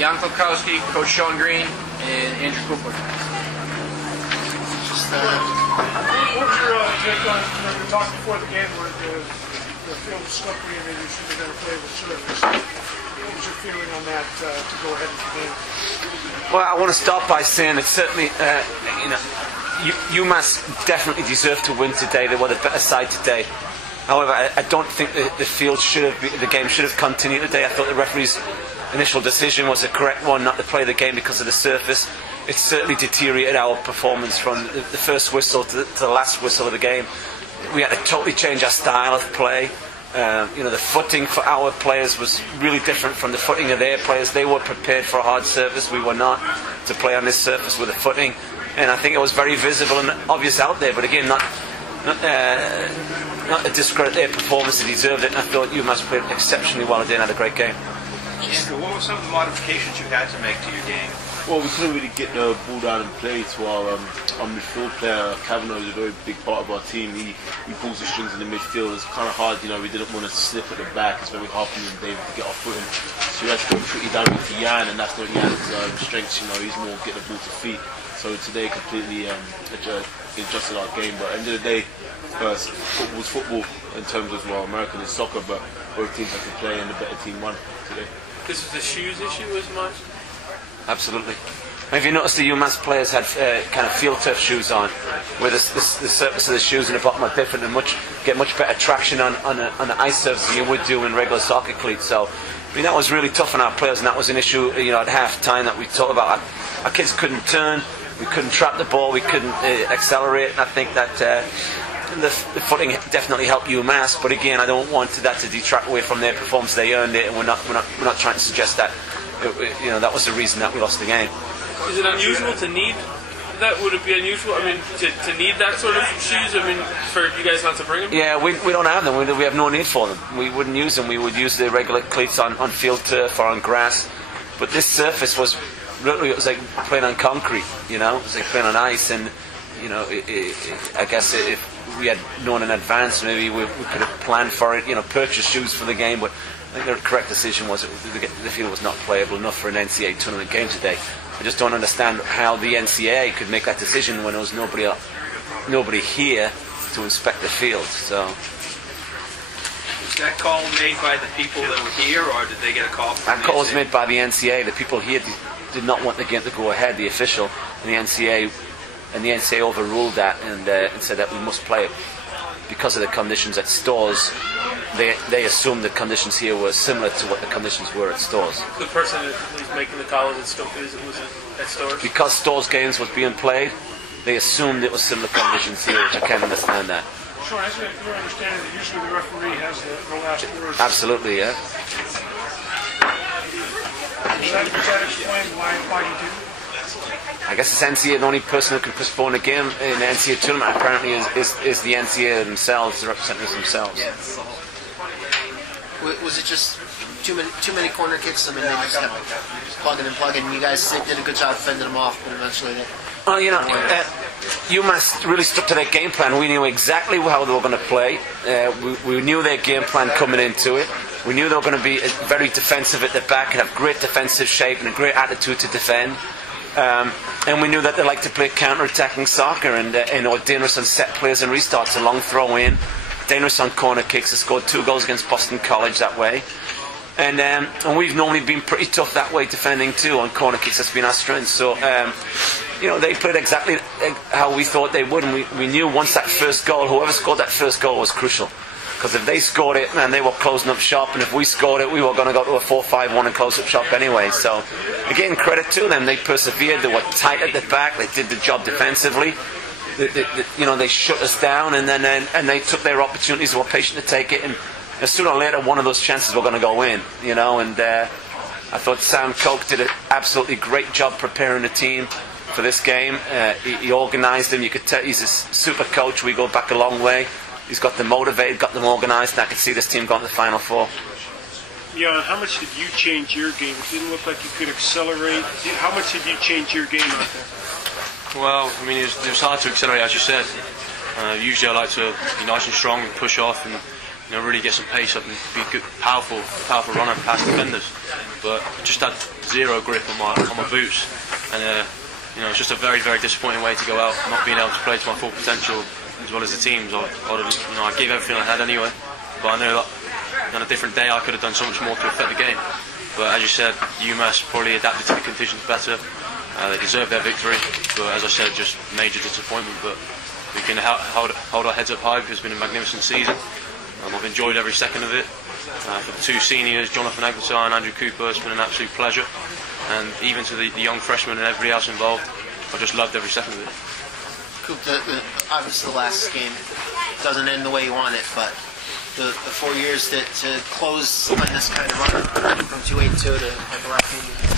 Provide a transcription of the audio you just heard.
Jan Klokowski, Coach Sean Green, and Andrew Cooper. What was your take on the talk before the game where the field was slippery and maybe you should have never played with service? What was your feeling on that to go ahead with the game? Well, I want to start by saying it's certainly, UMass definitely deserved to win today. They were the better side today. However, I don't think the game should have continued today. I thought the referee's initial decision was a correct one, not to play the game because of the surface. It certainly deteriorated our performance from the first whistle to the last whistle of the game. We had to totally change our style of play. The footing for our players was really different from the footing of their players. They were prepared for a hard surface. We were not, to play on this surface with a footing. And I think it was very visible and obvious out there. But again, not to discredit their performance. They deserved it. And I thought UMass played exceptionally well today and had a great game. Andrew, what were some of the modifications you had to make to your game? Well, we couldn't really get the ball down and play to our midfield player. Kavanagh is a very big part of our team. He pulls the strings in the midfield. It's kind of hard, we didn't want to slip at the back. It's very hard for him and David to get off footing. So we had to go pretty down to Jan, and that's not Jan's strengths. He's more get the ball to feet. So today completely adjusted our game. But at the end of the day, football's football in terms of American is soccer, but both teams have to play and the better team won today. This is the shoes issue as much? Absolutely. Have you noticed the UMass players had kind of field turf shoes on, where the surface of the shoes and the bottom are different and get much better traction on the ice surface than you would do in regular soccer cleats. So, that was really tough on our players, and that was an issue, at half time that we talked about. Our kids couldn't turn, we couldn't trap the ball, we couldn't accelerate, and I think that the footing definitely helped UMass. But again, I don't want that to detract away from their performance. They earned it, and we're not trying to suggest that. That was the reason that we lost the game. Is it unusual to need that? Would it be unusual? To need that sort of shoes? For you guys not to bring them? Yeah, we don't have them. We have no need for them. We wouldn't use them. We would use the regular cleats on field turf or on grass. But this surface was it was like playing on concrete. It was like playing on ice. And I guess if we had known in advance, maybe we could have planned for it. Purchase shoes for the game, but I think the correct decision was the field was not playable enough for an NCAA tournament game today. I just don't understand how the NCAA could make that decision when there was nobody here to inspect the field. So, was that call made by the people that were here, or did they get a call from that call was made by the NCAA. The people here did not want the game to go ahead, the official, and the NCAA overruled that and said that we must play it. Because of the conditions at Stores, they assumed the conditions here were similar to what the conditions were at Stores. The person who's making the call was at Stores? Because Stores games was being played, they assumed it was similar conditions here, which I can't understand that. Sure, as your understanding that usually the referee has the last word. Absolutely, yeah. Does that explain why he didn't? I guess it's NCAA, the only person who can postpone a game in the NCAA tournament apparently is the NCAA themselves, the representatives themselves. Yes. Was it just too many corner kicks? They just kept plugging and plugging. You guys did a good job fending them off, but eventually UMass really stuck to their game plan. We knew exactly how they were going to play. We knew their game plan coming into it. We knew they were going to be very defensive at the back and have great defensive shape and a great attitude to defend. And we knew that they like to play counter-attacking soccer and dangerous on set plays and restarts, a long throw in, dangerous on corner kicks. They scored 2 goals against Boston College that way. And we've normally been pretty tough that way defending too on corner kicks. That's been our strength. So, they played exactly how we thought they would. And we knew once that first goal, whoever scored that first goal was crucial. Because if they scored it, man, they were closing up shop. And if we scored it, we were going to go to a 4-5-1 and close up shop anyway. So, again, credit to them. They persevered. They were tight at the back. They did the job defensively. They shut us down, and then they took their opportunities. They were patient to take it. And sooner or later, one of those chances were going to go in. And I thought Sam Koch did an absolutely great job preparing the team for this game. He organised them. You could tell he's a super coach. We go back a long way. He's got them motivated, got them organised, and I could see this team going to the Final Four. Yeah, how much did you change your game? It didn't look like you could accelerate. How much did you change your game out there? Well, it was hard to accelerate, as you said. Usually I like to be nice and strong and push off and really get some pace up and be good, powerful runner past defenders. but I just had zero grip on my boots, and it's just a very, very disappointing way to go out, not being able to play to my full potential as well as the teams. I gave everything I had anyway, but I know that on a different day I could have done so much more to affect the game. But as you said, UMass probably adapted to the conditions better. They deserved their victory, but as I said, just major disappointment. But we can hold our heads up high because it's been a magnificent season. I've enjoyed every second of it. For the two seniors, Jonathan Aguilar and Andrew Cooper, it's been an absolute pleasure. And even to the young freshmen and everybody else involved, I just loved every second of it. Coop, obviously the last game doesn't end the way you want it, but the 4 years to close on this kind of run from 2-8-2 to like a